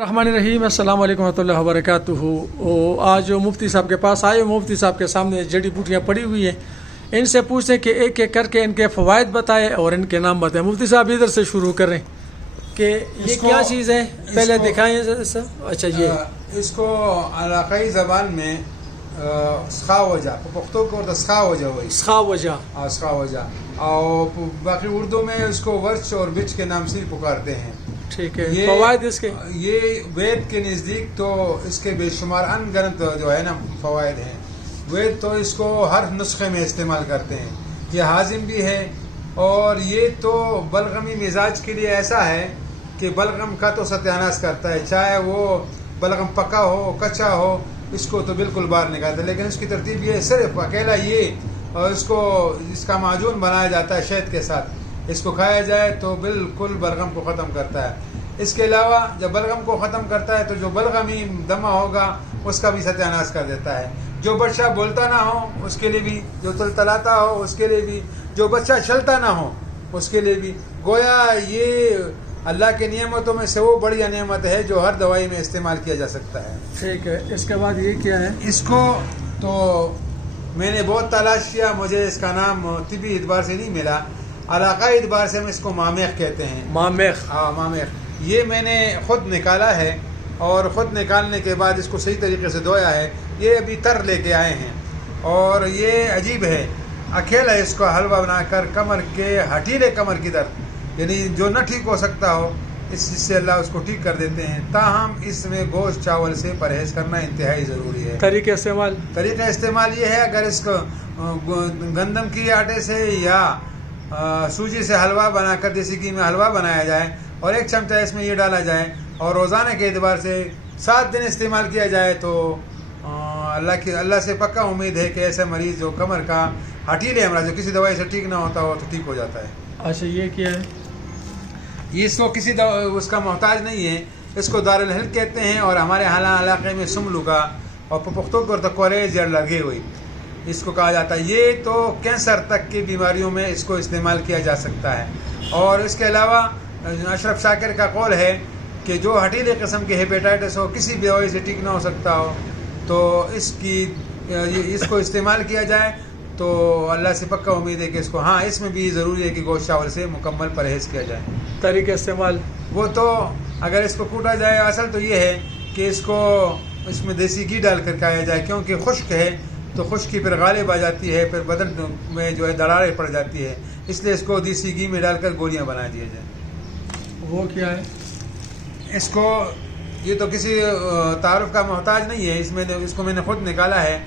الرحمن الرحیم السلام علیکم ورحمۃ اللہ وبرکاتہ۔ آج مفتی صاحب کے پاس آئے، مفتی صاحب کے سامنے جڑی بوٹیاں پڑی ہوئی ہیں، ان سے پوچھیں کہ ایک ایک کر کے ان کے فوائد بتائے اور ان کے نام بتائیں۔ مفتی صاحب ادھر سے شروع کریں کہ یہ کیا چیز ہے، پہلے دکھائیں۔ اچھا، یہ اس کو علاقائی زبان میں سخا وجہ پختو کو سخا وجہ ہوئی سخا وجہ سخا وجہ، اور باقی اردو میں اس کو ورچ اور بچ کے نام سے پکارتے ہیں۔ ٹھیک ہے، فوائد اس کے یہ وید کے نزدیک تو اس کے بے شمار ان گنت جو ہے نا فوائد ہیں۔ وید تو اس کو ہر نسخے میں استعمال کرتے ہیں، یہ ہاضم بھی ہے، اور یہ تو بلغمی مزاج کے لیے ایسا ہے کہ بلغم کا تو ستیاناش کرتا ہے، چاہے وہ بلغم پکا ہو کچا ہو، اس کو تو بالکل باہر نکالتا ہے۔ لیکن اس کی ترتیب یہ صرف اکیلا یہ، اور اس کا معجون بنایا جاتا ہے شہد کے ساتھ، اس کو کھایا جائے تو بالکل بلغم کو ختم کرتا ہے۔ اس کے علاوہ جب بلغم کو ختم کرتا ہے تو جو بلغمی دمہ ہوگا اس کا بھی ستیاناش کر دیتا ہے۔ جو بچہ بولتا نہ ہو اس کے لیے بھی، جو تلتلاتا ہو اس کے لیے بھی، جو بچہ چلتا نہ ہو اس کے لیے بھی، گویا یہ اللہ کے نعمتوں میں سے وہ بڑی نعمت ہے جو ہر دوائی میں استعمال کیا جا سکتا ہے۔ ٹھیک ہے، اس کے بعد یہ کیا ہے؟ اس کو تو میں نے بہت تلاش کیا، مجھے اس کا نام طبی اعتبار سے نہیں ملا، علاقائی اعتبار سے ہم اس کو مامیخ کہتے ہیں۔ مامیخ؟ ہاں، مامیخ۔ یہ میں نے خود نکالا ہے، اور خود نکالنے کے بعد اس کو صحیح طریقے سے دھویا ہے۔ یہ ابھی تر لے کے آئے ہیں، اور یہ عجیب ہے، اکیلا اس کو حلوہ بنا کر کمر کے ہٹیلے کمر کی درد، یعنی جو نہ ٹھیک ہو سکتا ہو اس سے اللہ اس کو ٹھیک کر دیتے ہیں۔ تاہم اس میں گوشت چاول سے پرہیز کرنا انتہائی ضروری ہے۔ طریقہ استعمال یہ ہے، اگر اس کو گندم کی آٹے سے یا سوجی سے حلوہ بنا کر دیسی گھی میں حلوہ بنایا جائے اور 1 چمچہ اس میں یہ ڈالا جائے اور روزانہ کے اعتبار سے 7 دن استعمال کیا جائے تو اللہ سے پکا امید ہے کہ ایسے مریض جو کمر کا ہٹیلے امراض جو کسی دوائی سے ٹھیک نہ ہوتا ہو تو ٹھیک ہو جاتا ہے۔ اچھا، یہ کیا ہے؟ یہ اس کو کسی اس کا محتاج نہیں ہے، اس کو دارالحلق کہتے ہیں، اور ہمارے علاقے میں سملو کا اور پختوں کو تکورے جڑ لگے ہوئی اس کو کہا جاتا ہے۔ یہ تو کینسر تک کی بیماریوں میں اس کو استعمال کیا جا سکتا ہے۔ اور اس کے علاوہ اشرف شاکر کا قول ہے کہ جو ہٹیلے قسم کے ہیپیٹائٹس ہو، کسی بھی دوائی سے ٹھیک نہ ہو سکتا ہو، تو اس کو استعمال کیا جائے تو اللہ سے پکا امید ہے کہ اس کو، ہاں اس میں بھی ضروری ہے کہ گوشت چاول سے مکمل پرہیز کیا جائے۔ طریقہ استعمال وہ تو اگر اس کو کوٹا جائے، اصل تو یہ ہے کہ اس میں دیسی گھی ڈال کر کھایا جائے، کیونکہ خشک ہے تو خشکی پھر غالب آ جاتی ہے، پھر بدن میں جو ہے دراڑیں پڑ جاتی ہے، اس لیے اس کو دیسی گھی میں ڈال کر گولیاں بنا دیا جائے۔ وہ کیا ہے؟ اس کو یہ تو کسی تعارف کا محتاج نہیں ہے، اس کو میں نے خود نکالا ہے۔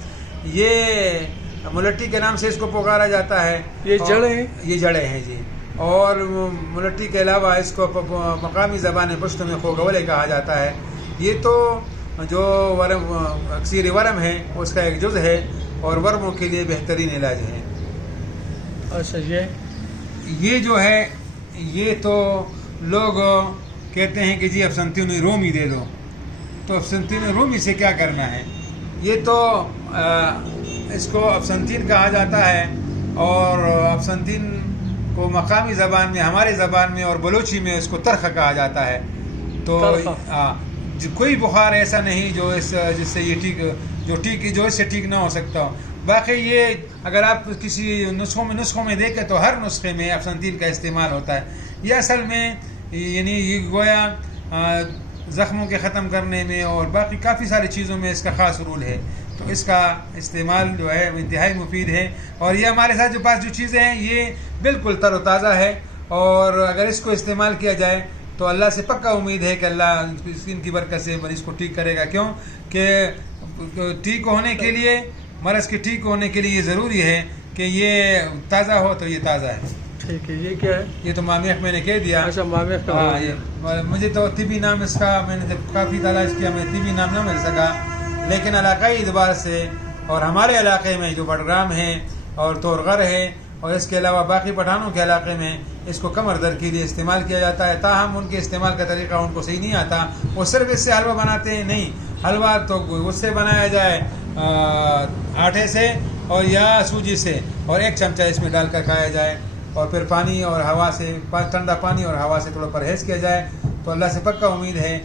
یہ ملٹی کے نام سے اس کو پکارا جاتا ہے۔ یہ جڑیں ہیں جی، اور ملٹی کے علاوہ اس کو مقامی زبان پشت میں خوگولے کہا جاتا ہے۔ یہ تو جو اکثیر ورم ہے اس کا ایک جز ہے، اور ورموں کے لیے بہترین علاج ہے۔ اچھا، یہ جو ہے، یہ تو لوگ کہتے ہیں کہ جی افسنتین رومی دے دو، تو افسنتین رومی سے کیا کرنا ہے؟ یہ تو اس کو افسنتین کہا جاتا ہے، اور افسنتین کو مقامی زبان میں، ہماری زبان میں اور بلوچی میں اس کو ترخ کہا جاتا ہے۔ تو کوئی بخار ایسا نہیں جس سے یہ جو اس سے ٹھیک نہ ہو سکتا ہو۔ باقی یہ اگر آپ کسی نسخوں میں دیکھیں تو ہر نسخے میں افسنتین کا استعمال ہوتا ہے۔ یہ اصل میں یعنی یہ گویا زخموں کے ختم کرنے میں اور باقی کافی ساری چیزوں میں اس کا خاص رول ہے، تو اس کا استعمال جو ہے انتہائی مفید ہے۔ اور یہ ہمارے ساتھ جو پاس جو چیزیں ہیں یہ بالکل تر و تازہ ہے، اور اگر اس کو استعمال کیا جائے تو اللہ سے پکا امید ہے کہ اللہ ان کی برکت سے مریض کو ٹھیک کرے گا، کیوں کہ ٹھیک ہونے کے لیے، مرض کے ٹھیک ہونے کے لیے یہ ضروری ہے کہ یہ تازہ ہو، تو یہ تازہ ہے۔ ٹھیک ہے، یہ کیا ہے؟ یہ تو مامیخ میں نے کہہ دیا۔ اچھا، مامیخ کا۔ مجھے تو طبی نام اس کا میں نے جب کافی تلاش کیا، میں طبی نام نہ مل سکا، لیکن علاقائی اعتبار سے اور ہمارے علاقے میں جو بڈگرام ہے اور تورغر ہے، اور اس کے علاوہ باقی پٹھانوں کے علاقے میں اس کو کمر درد کے لیے استعمال کیا جاتا ہے۔ تاہم ان کے استعمال کا طریقہ ان کو صحیح نہیں آتا، وہ صرف اس سے حلوہ بناتے ہیں۔ نہیں، حلوہ تو اس سے بنایا جائے آٹے سے اور یا سوجی سے، اور 1 چمچہ اس میں ڈال کر کھایا جائے، اور پھر پانی اور ہوا سے، ٹھنڈا پانی اور ہوا سے تھوڑا پرہیز کیا جائے، تو اللہ سے پکا امید ہے